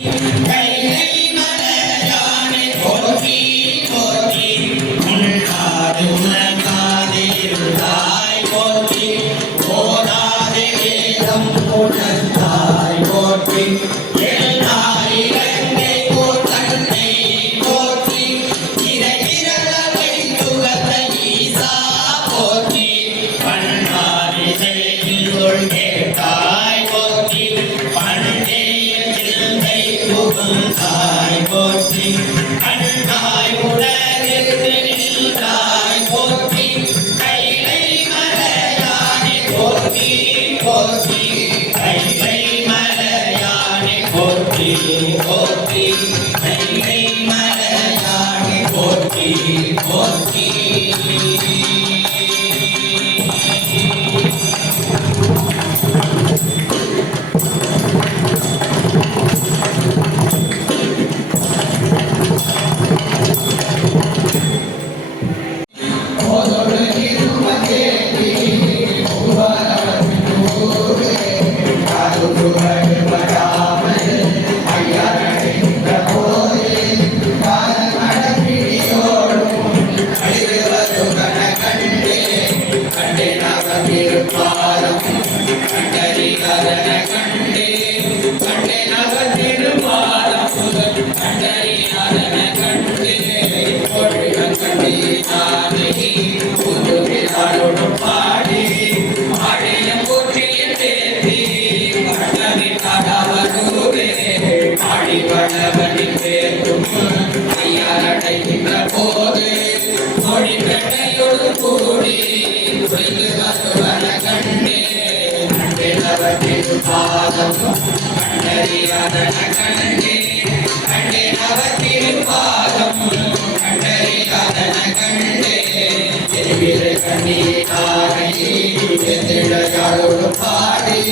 Hey. போற்றி போது கண்டேனவற்றின் பாதம் கண்டறியாதன கண்டே கண்டேனவற்றின் பாதம் கண்டறியாதன கண்டே திருவிழை கண்ணீராரை பாடி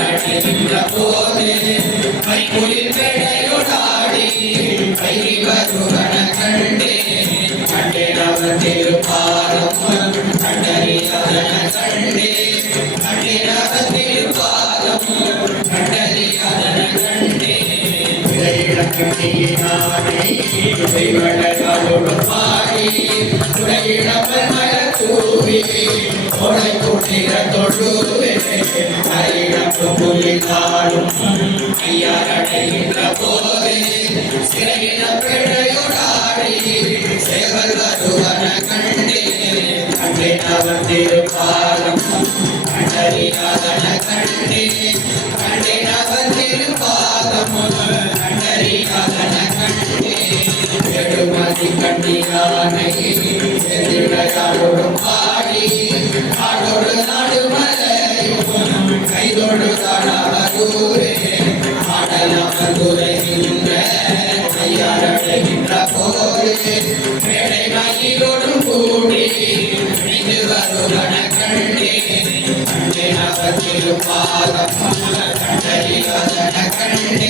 கண்டிட்டு குமிழ போது கைக்குளிர் இடையிடக்கண்ணியினானே இடைவளகளோடு பாடி உடையிடப்பர் எடுமதி கண்டியானை எதிரையாளோடு பாடி ஆடோடு நடுமலையும் கைதோடு மேடை மகிழோடும் கூடி வருவன கண்டே கண்டே கண்டறியாதன கண்டே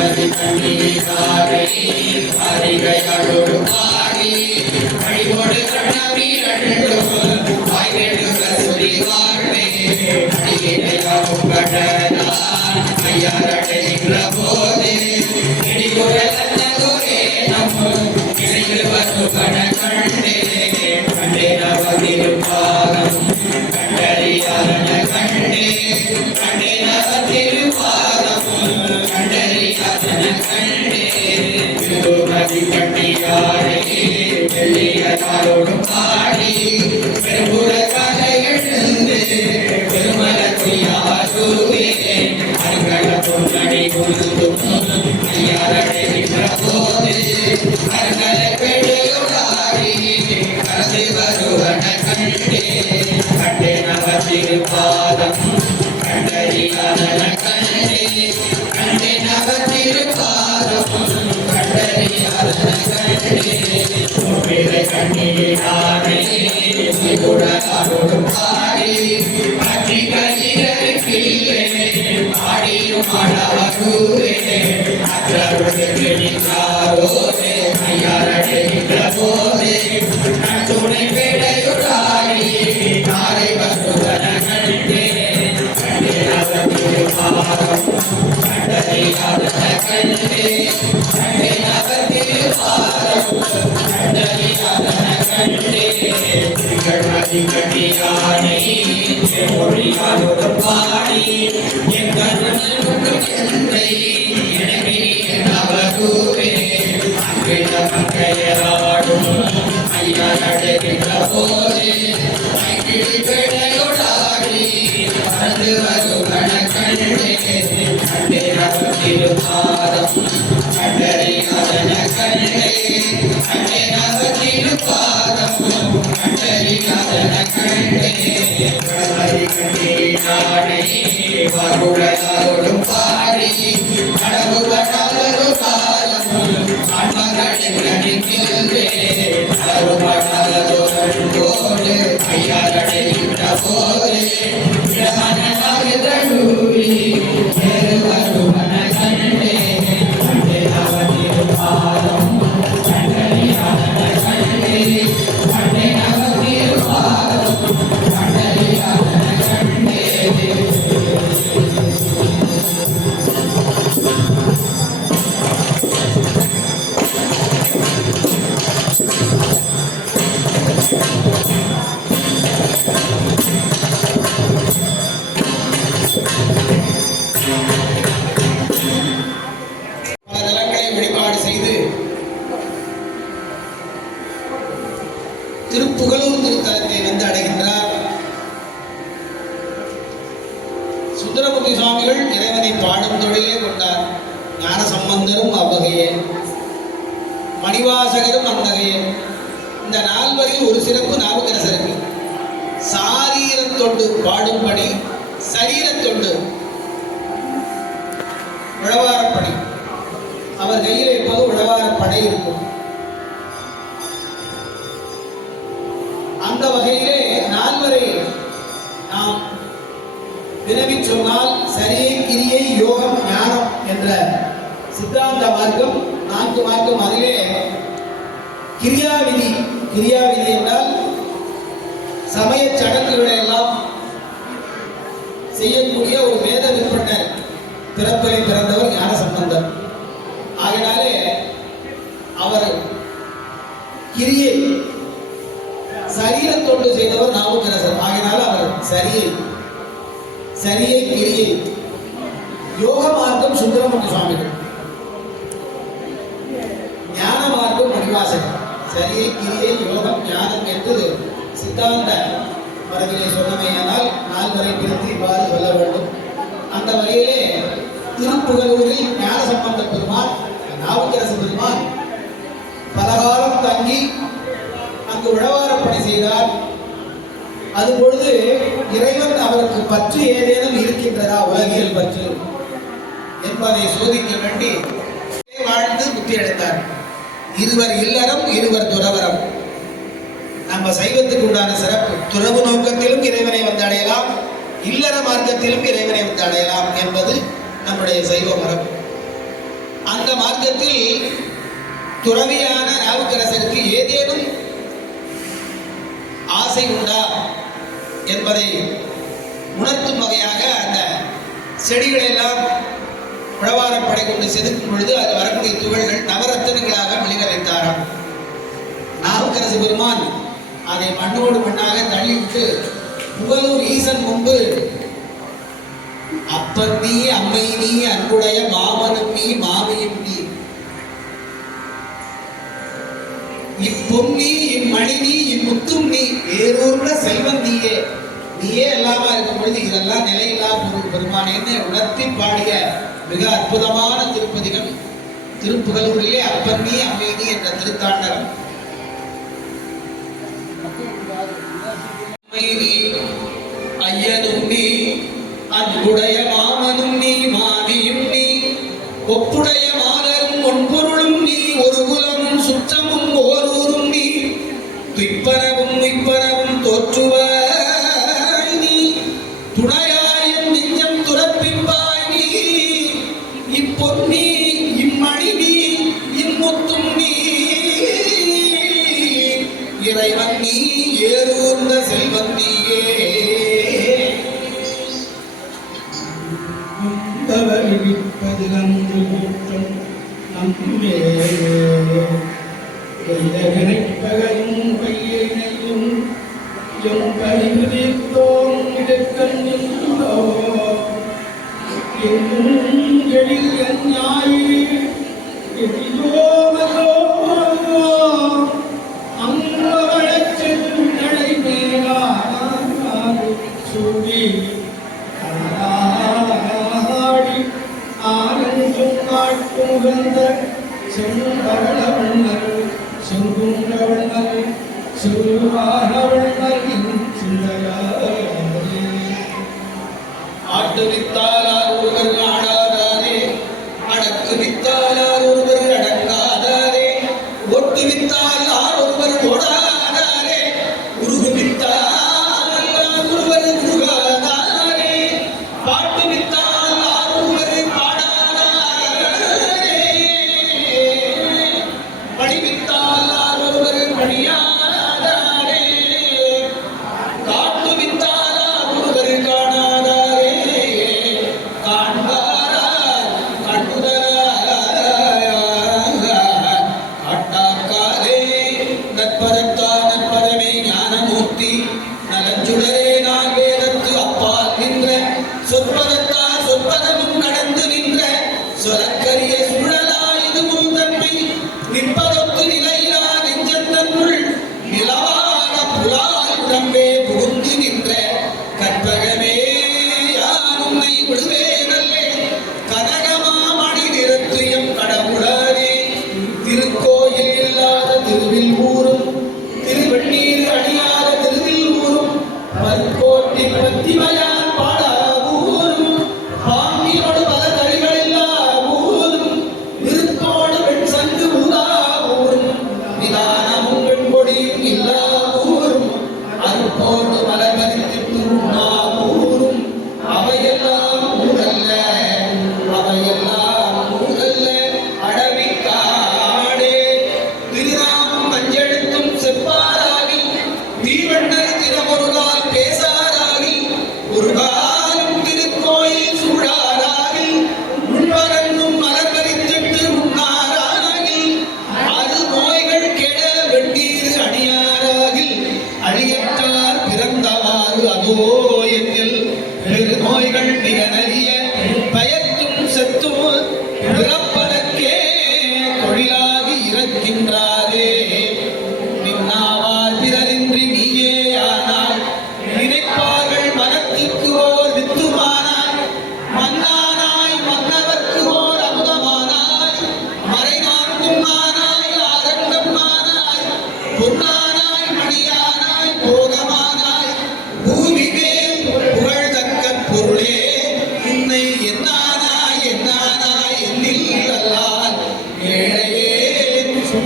கண்மதி கண்ணீராரை பாடி திருப்பாதம் கண்டறியாதன கட்டியானை மொழியாலோடு பாடி என் கருணனுக்கு எனக்கு ஐயா நடக்கின்ற போதே பிழையுடாடி வருவன கண்டே கடலை கண்டீரானே பாடி கடவுளோ திருப்புகழூர் திருத்தலத்தை வந்து அடைகின்றார். சுந்தரமூர்த்தி சுவாமிகள் இறைவனை பாடும் தொழிலே கொண்டார். ஞான சம்பந்தரும் அவ்வகையே. மணிவாசகரும் அந்தகையே இந்த நால்வரில் ஒரு சிறப்பு நாவுக்கரசருக்கு. சாரீரத்தொண்டு பாடும்படி சரீரத்தொண்டு உழவாரப்படி அவர் கையில் எப்போது உழவாரப்படை இருக்கும். கிரியாவிதி கிரியாவிதி என்றால் சமய சடங்குகளை எல்லாம் செய்யக்கூடிய ஒரு வேத விற்பனர் பிறப்பிலே பிறந்தவர் ஞான சம்பந்தர். ஆகினாலே அவர் கிரியை சரீரத்தொண்டு செய்தவர் நாவுக்கரசர். ஆகினால அவர் சரியை சரியை சித்தாந்த மரபிலே சொன்னமையானால் நால்வரை பிரித்து இவ்வாறு சொல்ல வேண்டும். அந்த வகையிலே திருப்புகலூரில் ஞான சம்பந்த பெருமான் நாவுக்கரசு பெருமான் பலகாலம் தங்கி அங்கு உழவாரப்பணி செய்தார். அதுபொழுது இறைவன் அவருக்கு பற்று ஏதேனும் இருக்கின்றதா உலகியல் பற்று என்பதை சோதிக்க வேண்டி வாழ்ந்து முத்தி அடைந்தார் இருவர் இல்லறம் இருவர் துறவரம் நம்ம சைவத்துக்கு உண்டான சிறப்பு. துறவு நோக்கத்திலும் இறைவனை வந்து அடையலாம் இல்லற மார்க்கத்திலும் இறைவனை வந்து அடையலாம் என்பது நம்முடைய சைவ மரபு. அந்த மார்க்கத்தில் துறவியான நாவுக்கரசருக்கு ஏதேனும் ஆசை உண்டா என்பதை உணர்த்தும் வகையாக அந்த செடிகளை எல்லாம் உழவாரப்படை கொண்டு செதுக்கும் பொழுது அது வரக்கூடிய துகள்கள் நவரத்தினங்களாக மிளிர வைத்தாராம் நாவுக்கரசு பெருமான் அதை மண்ணோடு மண்ணாக தள்ளிவிட்டு புகழூர் ஈசன் முன்பு அப்பன் நீ அம்மை நீ அன்புடைய மாமனும் நீ மாமியும் நீ. இப்பொன்னி இம்மணி நீ இம்முத்தும் நீ வேறொருட செல்வன் நீயே. நீயே எல்லாமா இருக்கும் பொழுது இதெல்லாம் நிலையில்லா பொருள். பெருமானேன்னு உணர்த்தி பாடிய மிக அற்புதமான திருப்பதிகம் திருப்புகலூரிலே அப்பன் நீ அம்மை நீ என்ற திருத்தாண்டகம். அம்மை நீ ஐயனும் நீ அன்புடைய மாமனும் நீ மாமியும் நீ ஒப்புடைய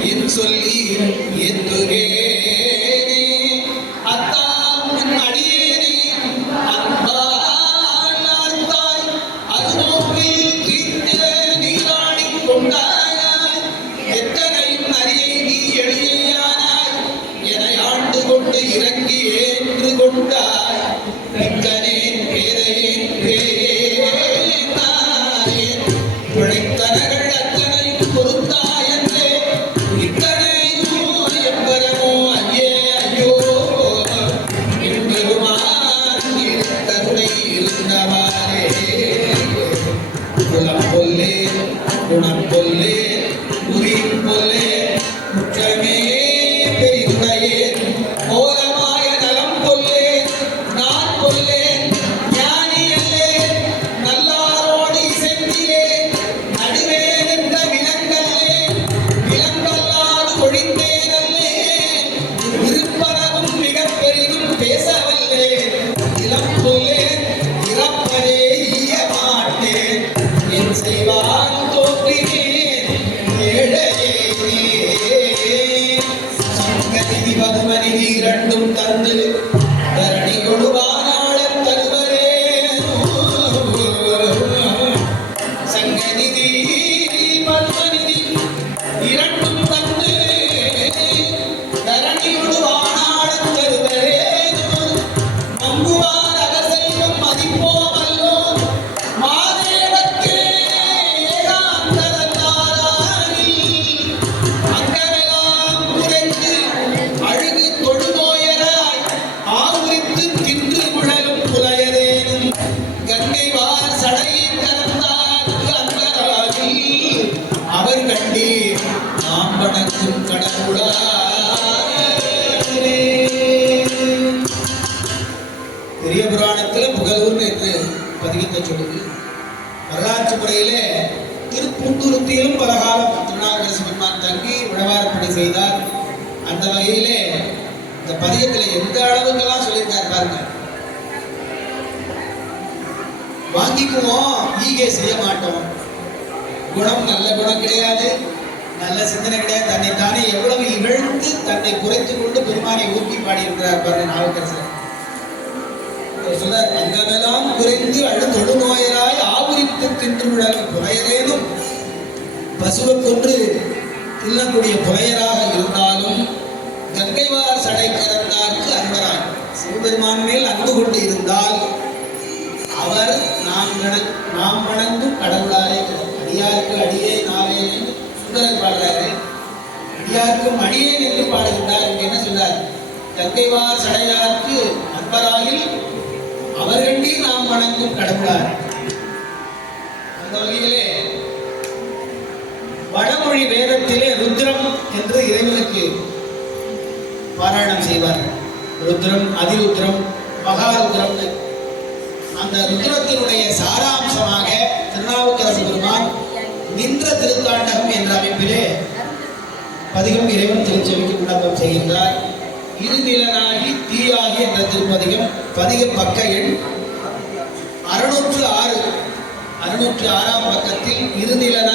என் சொல்லி என் Thank you. 给你的。முறையிலே திருப்பூந்துருத்தியிலும் பல காலம் திருநாவுக்கரசு பெருமான் தங்கி உழவாரப்பணி செய்தார். அந்த வகையிலே இந்த பதிகத்துல எந்த அளவுக்கெல்லாம் சொல்லியிருக்கார் பாருங்க. வாங்கிக்குவோம் ஈகே செய்ய மாட்டோம். குணம் நல்ல குணம் கிடையாது. நல்ல சிந்தனை கிடையாது. தன்னை தானே எவ்வளவு இகழ்ந்து தன்னை குறைத்து கொண்டு பெருமானை ஊக்கி பாடியிருக்கிறார் பாருங்க நாவுக்கரசர். அவர் சொல்றார் அங்கமெல்லாம் குறைந்து அழு நோயராய் ஆவு தின்று விடல் புலையரேனும் பசுவை கொன்று தின்னக்கூடிய புலையராக இருந்தாலும் கங்கைவார் சடை பிறந்தார்க்கு அன்பரான். சிவபெருமான் மேல் அன்பு கொண்டு இருந்தால் அவர் நாம் நாம் வணங்கும் கடவுளாரே. அடியாருக்கு அடியே நாவே சுந்தரர் பாடுறாரு. அடியாருக்கும் அடியே நின்று பாடுகின்றார் இங்க என்ன சொல்றார்? கங்கைவார் சடையாருக்கு அன்பராயில் அவர்களே நாம் வணங்கும் கடவுளார். வகையிலே வடமொழி வேதத்திலே ருத்ரம் என்று இறைவனுக்கு பாராயணம் செய்வார்கள் ருத்ரம் அதிருத்ரம் மகாருத்ரம்னு அந்த ருத்ரத்தினுடைய சாராம்சமாக திருநாவுக்கரசு பெருமான் நின்ற திருத்தாண்டகம் என்ற அமைப்பிலே பதிகம் இறைவன் திருச்செவிக்கு விண்ணப்பம் செய்கின்றார். இருநிலனாகி தீயாகி என்ற திருப்பதிகம் பதிக பக்க எண் அறுநூற்று ஆறு. அறுநூற்று ஆறாம் பக்கத்தில் இருநிலனாய்